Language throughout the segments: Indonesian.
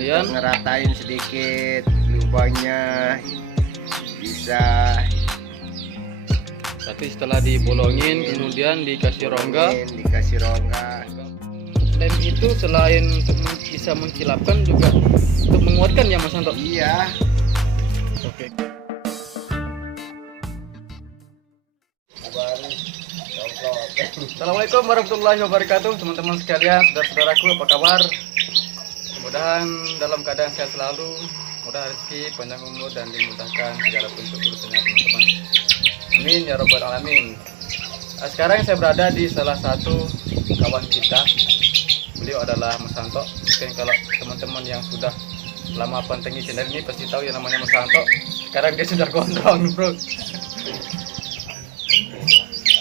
kemudian untuk ngeratain sedikit lubangnya bisa. tapi setelah dibolongin kemudian dikasih rongga. Dikasih rongga. Lem itu selain untuk bisa mengkilapkan juga untuk menguatkan ya Mas Santo. Iya. Oke. Assalamualaikum warahmatullahi wabarakatuh, teman-teman sekalian, saudara-saudaraku, apa kabar? Mudah-mudahan dalam keadaan sehat selalu, mudah rezeki, panjang umur, dan dimudahkan segala bentuk urusannya teman-teman. Amin ya robbal alamin. Sekarang saya berada di salah satu kawan kita. Beliau adalah Mas Santo. Mungkin kalau teman-teman yang sudah lama pantengin channel ini pasti tahu yang namanya Mas Santo. Sekarang dia sudah gondrong, bro.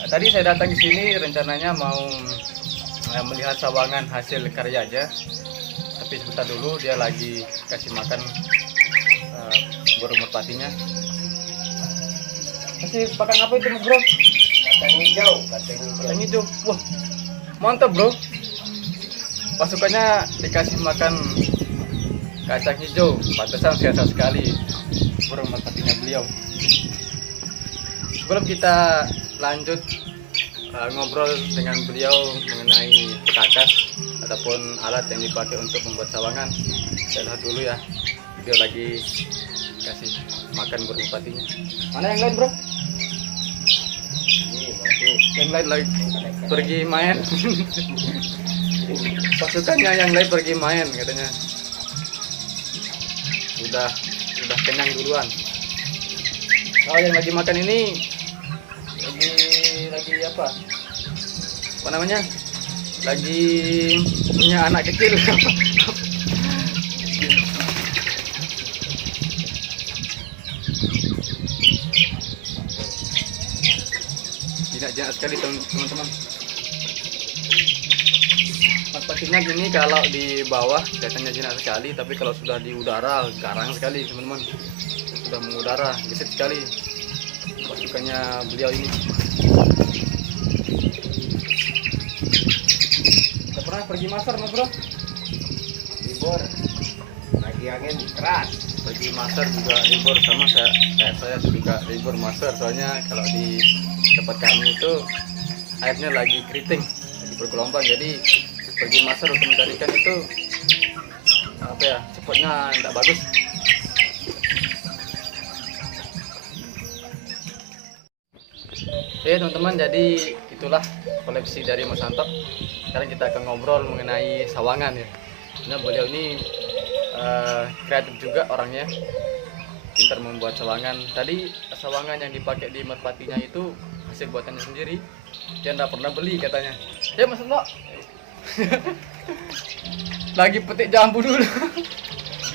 Tadi saya datang ke sini rencananya mau melihat sawangan hasil karya aja. Tapi sebentar dulu dia lagi kasih makan burung merpatinya. Kasih pakan apa itu, bro? Kacang hijau, Kacang hijau. Wah, mantap, bro. Pasukannya dikasih makan kacang hijau. Pantesan sehat sekali burung merpatinya beliau. Sebelum kita lanjut ngobrol dengan beliau mengenai petakas ataupun alat yang dipakai untuk membuat sawangan, saya lihat dulu ya, video lagi kasih makan burung merpatinya. Mana yang lain, bro? Yang lain lagi pergi main. Pasukannya yang lain pergi main katanya. Udah kenyang duluan. Kalau yang lagi makan ini lagi apa namanya, lagi punya anak kecil. Jinak-jinak sekali teman-teman. Merpatinya gini kalau di bawah kelihatannya jinak sekali, tapi kalau sudah di udara garang sekali teman-teman. Sudah mengudara gesit sekali pasukannya beliau ini. Kita pernah pergi masar, Mas Bro? libur lagi angin keras. Pergi masar juga libur, sama saya juga libur masar. Soalnya kalau di tempat kami itu airnya lagi keriting, lagi bergelombang, jadi pergi masar untuk mencari ikan itu apa ya, cepatnya tidak bagus. Oke teman-teman, jadi itulah koleksi dari Mas Santo. Sekarang kita akan ngobrol mengenai sawangan ya. Nah, beliau ini kreatif juga orangnya, pintar membuat sawangan. Tadi sawangan yang dipakai di merpatinya itu hasil buatannya sendiri. Dia tidak pernah beli katanya. Ya Mas Santo. Lagi petik jambu dulu.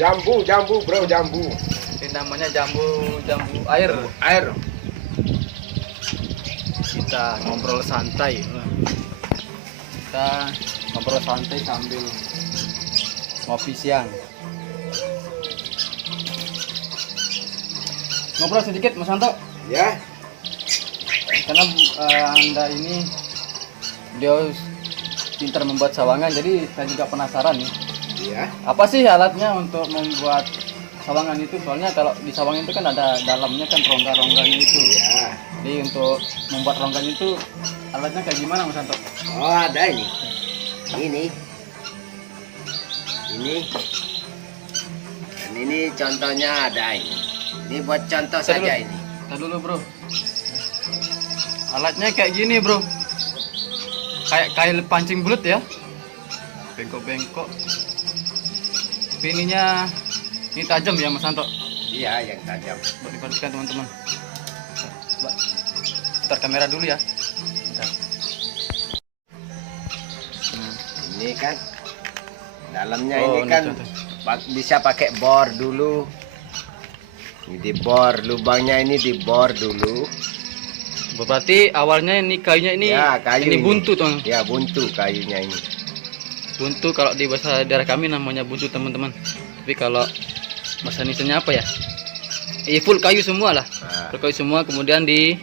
Jambu bro, jambu. Ini namanya jambu air. Kita ngobrol santai. Kita ngobrol santai sambil ngopi siang. Ngobrol sedikit Mas Santo. Ya. Karena Anda ini beliau pintar membuat sawangan, jadi saya juga penasaran nih. Iya. Apa sih alatnya untuk membuat sawangan itu? Soalnya kalau di sawangan itu kan ada dalamnya kan rongga-rongganya itu. Iya. Jadi untuk membuat rongganya itu alatnya kayak gimana Mas Santo? Oh ada ini. Dan ini contohnya ada ini. Ini buat contoh Kita saja dulu. ini. Kita dulu bro. Alatnya kayak gini bro. Kayak kail pancing belut ya. Bengkok-bengkok. Tapi ininya ini tajam ya Mas Santo. Iya yang tajam. Buat diperhatikan teman-teman. Coba putar kamera dulu ya. Bentar. Nah. Ini kan dalamnya Oh, ini ini kan contoh. bisa pakai bor dulu. Ini dibor, lubangnya ini dibor dulu. Berarti awalnya ini kayunya ini Ya, kayu ini buntu teman. Ya buntu kayunya ini. Buntu kalau di bahasa daerah kami namanya buntu teman-teman. Tapi kalau bahasa Indonesia apa ya? Full kayu semua lah. Nah, Full kayu semua, kemudian di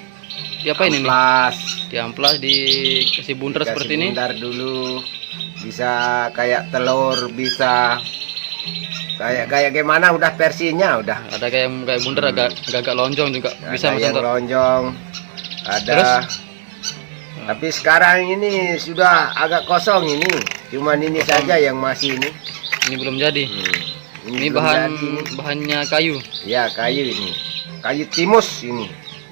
apa ini nih? amplas. Diamplas, dikasih bundar Dikasih seperti ini. bundar dulu. Bisa kayak telur, bisa. Kayak gimana udah versinya udah. Ada kayak bundar, agak lonjong juga bisa Ada Mas yang Anto. lonjong. Ada. Terus? Tapi sekarang ini sudah agak kosong ini. Cuman ini Kosong. saja yang masih ini. Ini belum jadi. Ini belum bahan jadi ini. bahannya kayu. Ya, kayu ini. Kayu timus ini.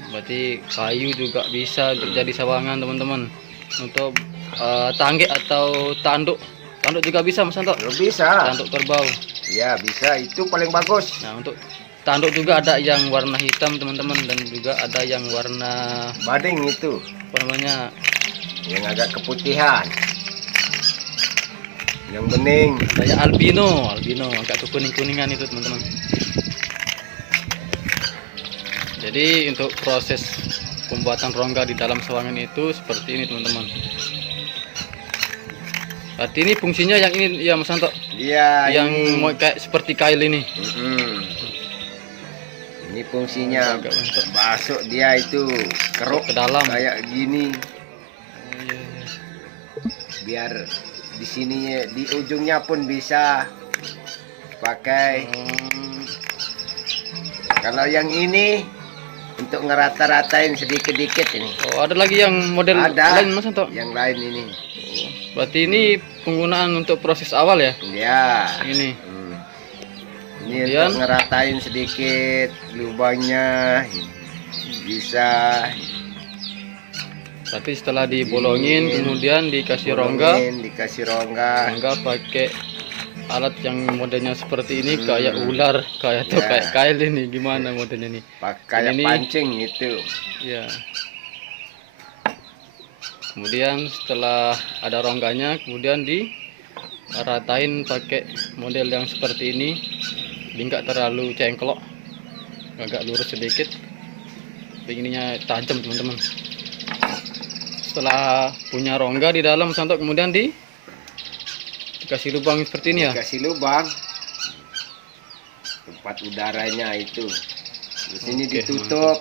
Berarti kayu juga bisa untuk jadi sawangan teman-teman. Untuk tangge atau tanduk. Tanduk juga bisa Mas Anto. Bisa. Tanduk kerbau. Ya, bisa. Itu paling bagus. Nah, untuk tanduk juga ada yang warna hitam teman-teman, dan juga ada yang warna Bading itu. apa namanya, Yang agak keputihan. Yang bening. kayak albino agak kekuning-kuningan itu teman-teman. Jadi untuk proses pembuatan rongga di dalam sawangan itu seperti ini teman-teman. Berarti ini fungsinya yang ini ya Mas Anto, Iya, yang ini. mau kayak seperti kail ini. Ini fungsinya Agak untuk masuk dia itu keruk ke dalam. kayak gini. Oh, iya, iya. Biar di sini di ujungnya pun bisa pakai. Kalau yang ini untuk ngerata-ratain sedikit-dikit ini. Oh, ada lagi yang model Ada. lain Mas Anto. Yang lain ini. Berarti ini penggunaan untuk proses awal ya. Ya. Ini. Ini Kemudian? untuk ngeratain sedikit lubangnya. Bisa. Berarti setelah dibolongin kemudian dikasih rongga. Bolongin, dikasih rongga. Rongga pakai alat yang modelnya seperti ini, kayak ular, kayak atau Ya. kayak kail ini. Gimana modelnya nih? Pakai Ini- pancing itu. Ya. Kemudian setelah ada rongganya, kemudian diratain pakai model yang seperti ini. Jadi nggak terlalu cengklok, agak lurus sedikit. Tapi ininya tajam teman-teman. Setelah punya rongga di dalam Santo, kemudian dikasih lubang seperti ini ya. Dikasih lubang. Tempat udaranya itu. Di sini Oke, ditutup.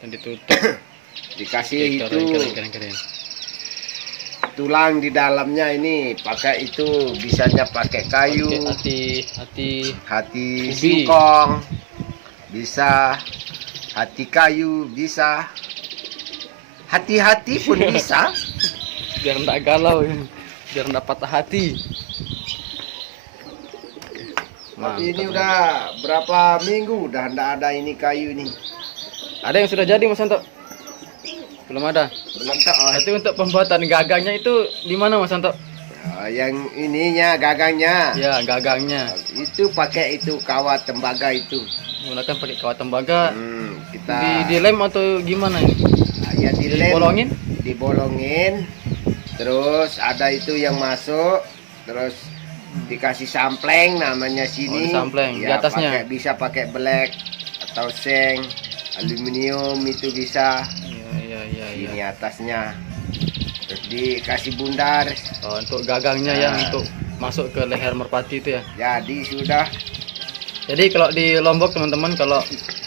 Dan ditutup. Dikasih itu Keren. tulang di dalamnya ini pakai itu, bisanya pakai kayu, Hati hati ubi. singkong, bisa hati kayu, bisa hati-hati pun bisa. biar enggak galau, biar enggak patah hati. Tapi ini udah berapa minggu udah ndak ada ini kayu ini. Ada yang sudah jadi Mas Santo? Belum ada. Belum tahu. Itu untuk pembuatan gagangnya itu di mana Mas Santo? Yang ininya gagangnya. Ya, gagangnya Itu pakai itu kawat tembaga itu. menggunakan pakai kawat tembaga. Kita Dilem atau gimana ini? ya dilem, Dibolongin? dibolongin, terus ada itu yang masuk, terus dikasih sampleng namanya sini. disampleng, di Ya, atasnya. bisa pakai black atau seng, aluminium itu bisa. Iya. Ini atasnya. Terus dikasih bundar. Oh, untuk gagangnya yang Nah. untuk masuk ke leher merpati itu ya. Jadi sudah. Jadi kalau di Lombok teman-teman, kalau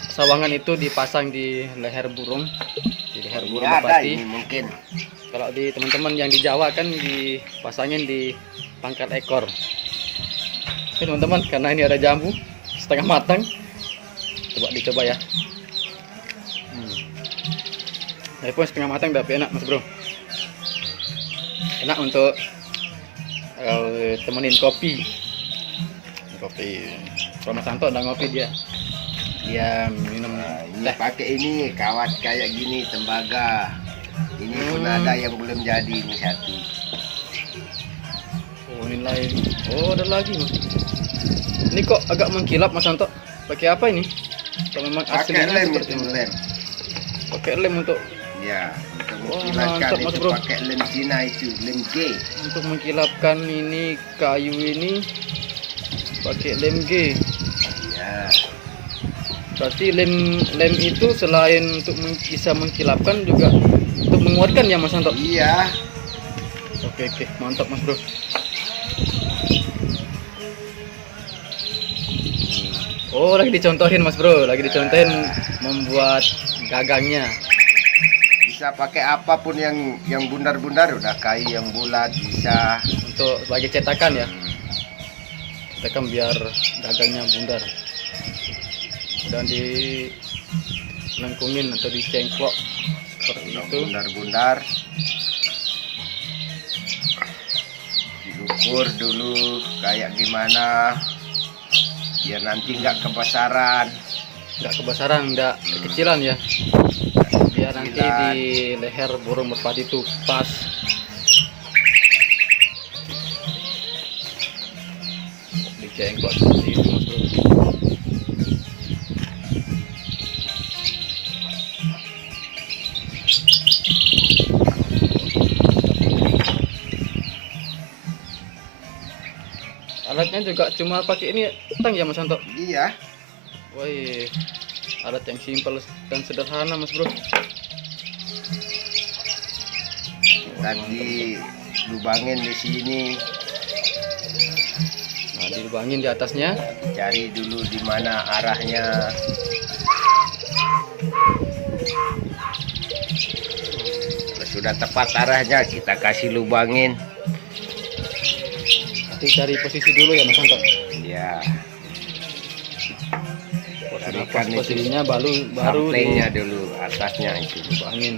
sawangan itu dipasang di leher burung, di leher burung Ya, ada merpati. ini mungkin. Kalau di teman-teman yang di Jawa kan dipasangin di pangkat ekor. Ini teman-teman, karena ini ada jambu setengah matang, coba dicoba ya. Walaupun setengah matang tapi enak Mas Bro. Enak untuk temenin kopi. Kalau Mas Santo udah ngopi dia minum Ini teh. pakai ini kawat kayak gini tembaga. Ini pun ada yang belum jadi ini satu. Oh, ini lain. Oh, ada lagi Mas. Ini kok agak mengkilap Mas Santo. Pakai apa ini? Kalau memang Pakai aslinya lem seperti itu ini. lem. Pakai lem untuk Ya, untuk Wah, mengkilatkan mantap, Mas itu Bro. pakai lem Cina itu, lem G. mengkilapkan ini kayu ini pakai lem G. Ya, Berarti lem itu selain untuk bisa mengkilapkan juga untuk menguatkan ya Mas Santo. iya. Oke, mantap Mas Bro. Oh, lagi dicontohin Mas Bro, lagi dicontohin membuat gagangnya. Bisa pakai apapun yang bundar-bundar, udah kayu yang bulat bisa. Untuk sebagai cetakan ya. tekan biar dagangnya bundar. Dan di lengkungin atau dicengklok seperti itu. Bundar-bundar. Diukur dulu kayak gimana biar nanti nggak kebesaran. Nggak kebesaran, nggak kekecilan ya, biar nanti di leher burung merpati itu pas. Dicengklok seperti itu Mas Bro. Alatnya juga cuma pakai ini tang ya Mas Santo? Iya. Woi, alat yang simpel dan sederhana Mas Bro. Tadi lubangin di sini, Nah, dilubangin di atasnya. cari dulu di mana arahnya. Kalau sudah tepat arahnya kita kasih lubangin. Nanti cari posisi dulu ya Mas Santo. Ya, Sudah Carikan pas itu posisinya baru samplingnya dulu, atasnya itu. dilubangin.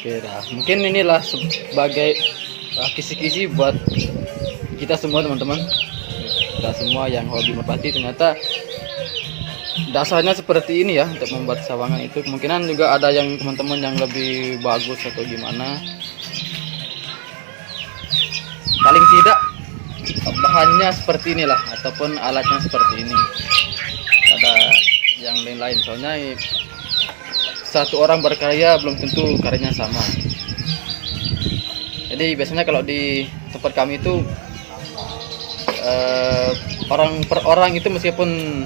Oke dah, mungkin inilah sebagai kisi-kisi buat kita semua teman-teman. Kita semua yang hobi merpati, ternyata dasarnya seperti ini ya untuk membuat sawangan itu. Kemungkinan juga ada yang teman-teman yang lebih bagus atau gimana. Paling tidak bahannya seperti inilah ataupun alatnya seperti ini. Ada yang lain-lain, soalnya satu orang berkarya belum tentu karyanya sama. Jadi biasanya kalau di tempat kami itu orang per orang itu meskipun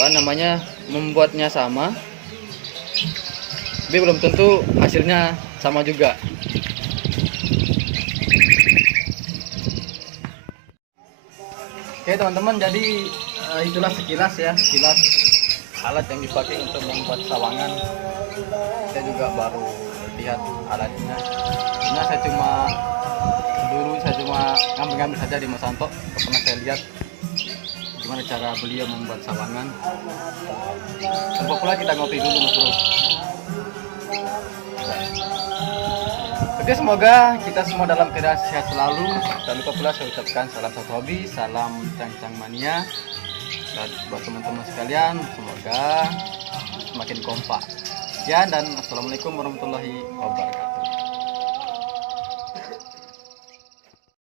apa namanya membuatnya sama, tapi belum tentu hasilnya sama juga. Oke teman-teman, jadi itulah sekilas ya, sekilas alat yang dipakai untuk membuat sawangan. Saya juga baru lihat alatnya. Nah, saya cuma ngambil-ngambil saja di Mas Santo. Pernah saya lihat gimana cara beliau membuat sawangan. Coba pula kita ngopi dulu Mas Bro. Oke, semoga kita semua dalam keadaan sehat selalu. Jangan lupa pula saya ucapkan salam satu hobi, salam cang-cang mania. Dan buat teman-teman sekalian, semoga semakin kompak. Sekian dan assalamualaikum warahmatullahi wabarakatuh.